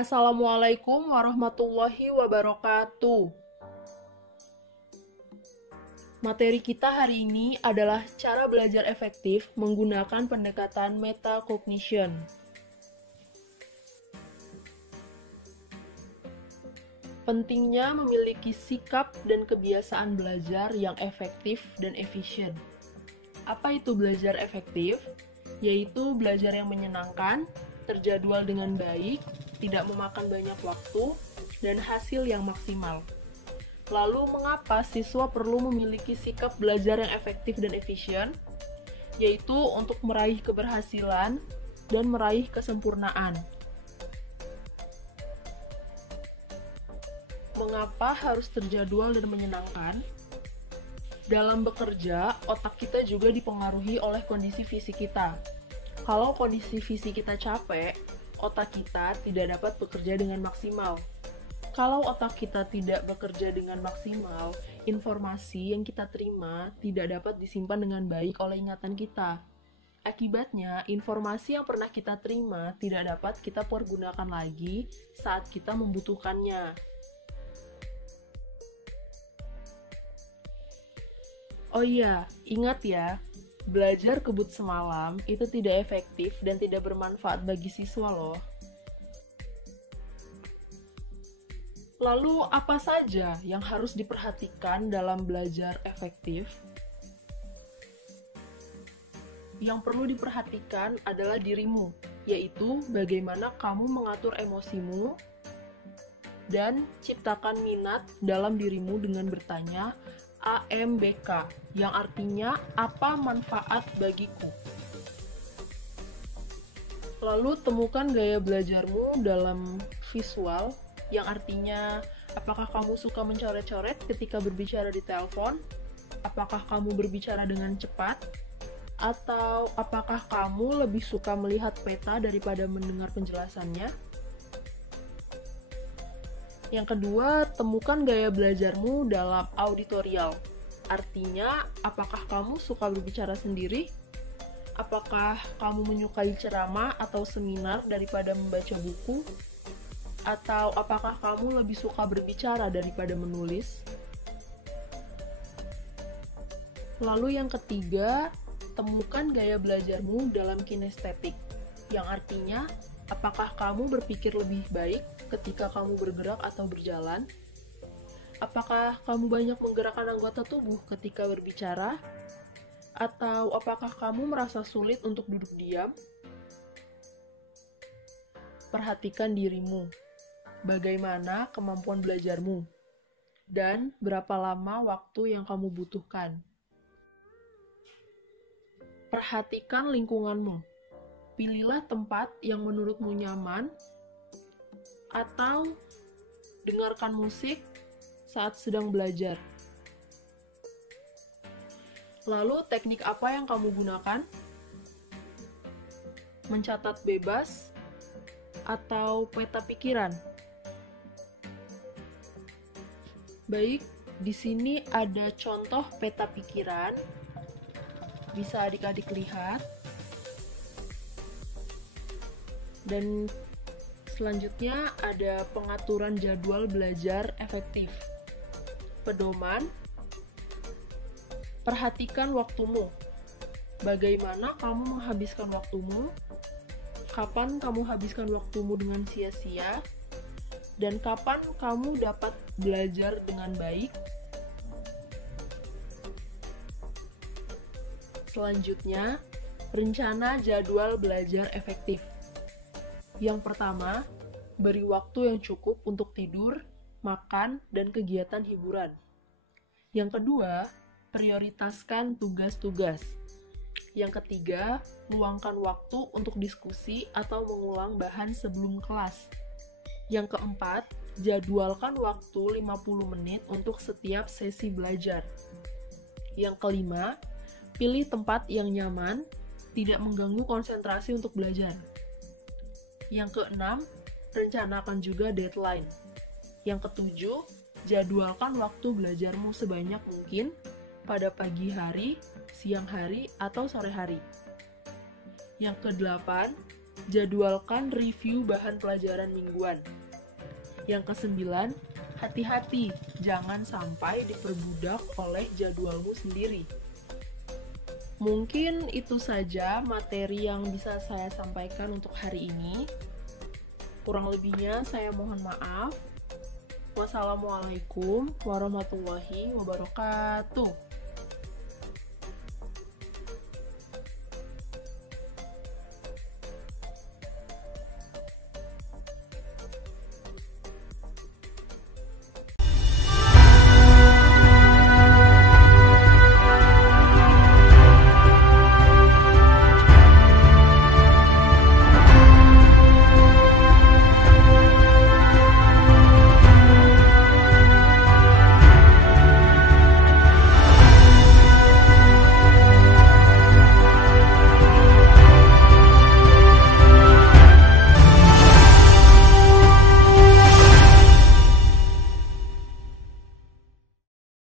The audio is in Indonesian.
Assalamualaikum warahmatullahi wabarakatuh. Materi kita hari ini adalah cara belajar efektif menggunakan pendekatan metacognition. Pentingnya memiliki sikap dan kebiasaan belajar yang efektif dan efisien. Apa itu belajar efektif? Yaitu belajar yang menyenangkan, terjadwal dengan baik, tidak memakan banyak waktu, dan hasil yang maksimal. Lalu, mengapa siswa perlu memiliki sikap belajar yang efektif dan efisien? Yaitu untuk meraih keberhasilan dan meraih kesempurnaan. Mengapa harus terjadwal dan menyenangkan? Dalam bekerja, otak kita juga dipengaruhi oleh kondisi fisik kita. Kalau kondisi fisik kita capek, otak kita tidak dapat bekerja dengan maksimal. Kalau otak kita tidak bekerja dengan maksimal, informasi yang kita terima tidak dapat disimpan dengan baik oleh ingatan kita. Akibatnya, informasi yang pernah kita terima tidak dapat kita pergunakan lagi saat kita membutuhkannya. Oh iya, ingat ya, belajar kebut semalam itu tidak efektif dan tidak bermanfaat bagi siswa loh. Lalu apa saja yang harus diperhatikan dalam belajar efektif? Yang perlu diperhatikan adalah dirimu, yaitu bagaimana kamu mengatur emosimu dan ciptakan minat dalam dirimu dengan bertanya AMBK, yang artinya apa manfaat bagiku. Lalu temukan gaya belajarmu dalam visual, yang artinya apakah kamu suka mencoret-coret ketika berbicara di telepon, apakah kamu berbicara dengan cepat, atau apakah kamu lebih suka melihat peta daripada mendengar penjelasannya. Yang kedua, temukan gaya belajarmu dalam auditorial. Artinya, apakah kamu suka berbicara sendiri? Apakah kamu menyukai ceramah atau seminar daripada membaca buku? Atau apakah kamu lebih suka berbicara daripada menulis? Lalu yang ketiga, temukan gaya belajarmu dalam kinestetik, yang artinya apakah kamu berpikir lebih baik ketika kamu bergerak atau berjalan? Apakah kamu banyak menggerakkan anggota tubuh ketika berbicara? Atau apakah kamu merasa sulit untuk duduk diam? Perhatikan dirimu. Bagaimana kemampuan belajarmu? Dan berapa lama waktu yang kamu butuhkan? Perhatikan lingkunganmu. Pilihlah tempat yang menurutmu nyaman, atau dengarkan musik saat sedang belajar. Lalu, teknik apa yang kamu gunakan? Mencatat bebas atau peta pikiran? Baik, di sini ada contoh peta pikiran. Bisa adik-adik lihat. Dan selanjutnya ada pengaturan jadwal belajar efektif. Pedoman, perhatikan waktumu. Bagaimana kamu menghabiskan waktumu? Kapan kamu habiskan waktumu dengan sia-sia? Dan kapan kamu dapat belajar dengan baik? Selanjutnya, rencana jadwal belajar efektif. Yang pertama, beri waktu yang cukup untuk tidur, makan, dan kegiatan hiburan. Yang kedua, prioritaskan tugas-tugas. Yang ketiga, luangkan waktu untuk diskusi atau mengulang bahan sebelum kelas. Yang keempat, jadwalkan waktu 50 menit untuk setiap sesi belajar. Yang kelima, pilih tempat yang nyaman, tidak mengganggu konsentrasi untuk belajar. Yang keenam, rencanakan juga deadline. Yang ketujuh, jadwalkan waktu belajarmu sebanyak mungkin pada pagi hari, siang hari, atau sore hari. Yang kedelapan, Jadwalkan review bahan pelajaran mingguan. Yang kesembilan, hati-hati, jangan sampai diperbudak oleh jadwalmu sendiri. Mungkin itu saja materi yang bisa saya sampaikan untuk hari ini. Kurang lebihnya saya mohon maaf. Wassalamualaikum warahmatullahi wabarakatuh.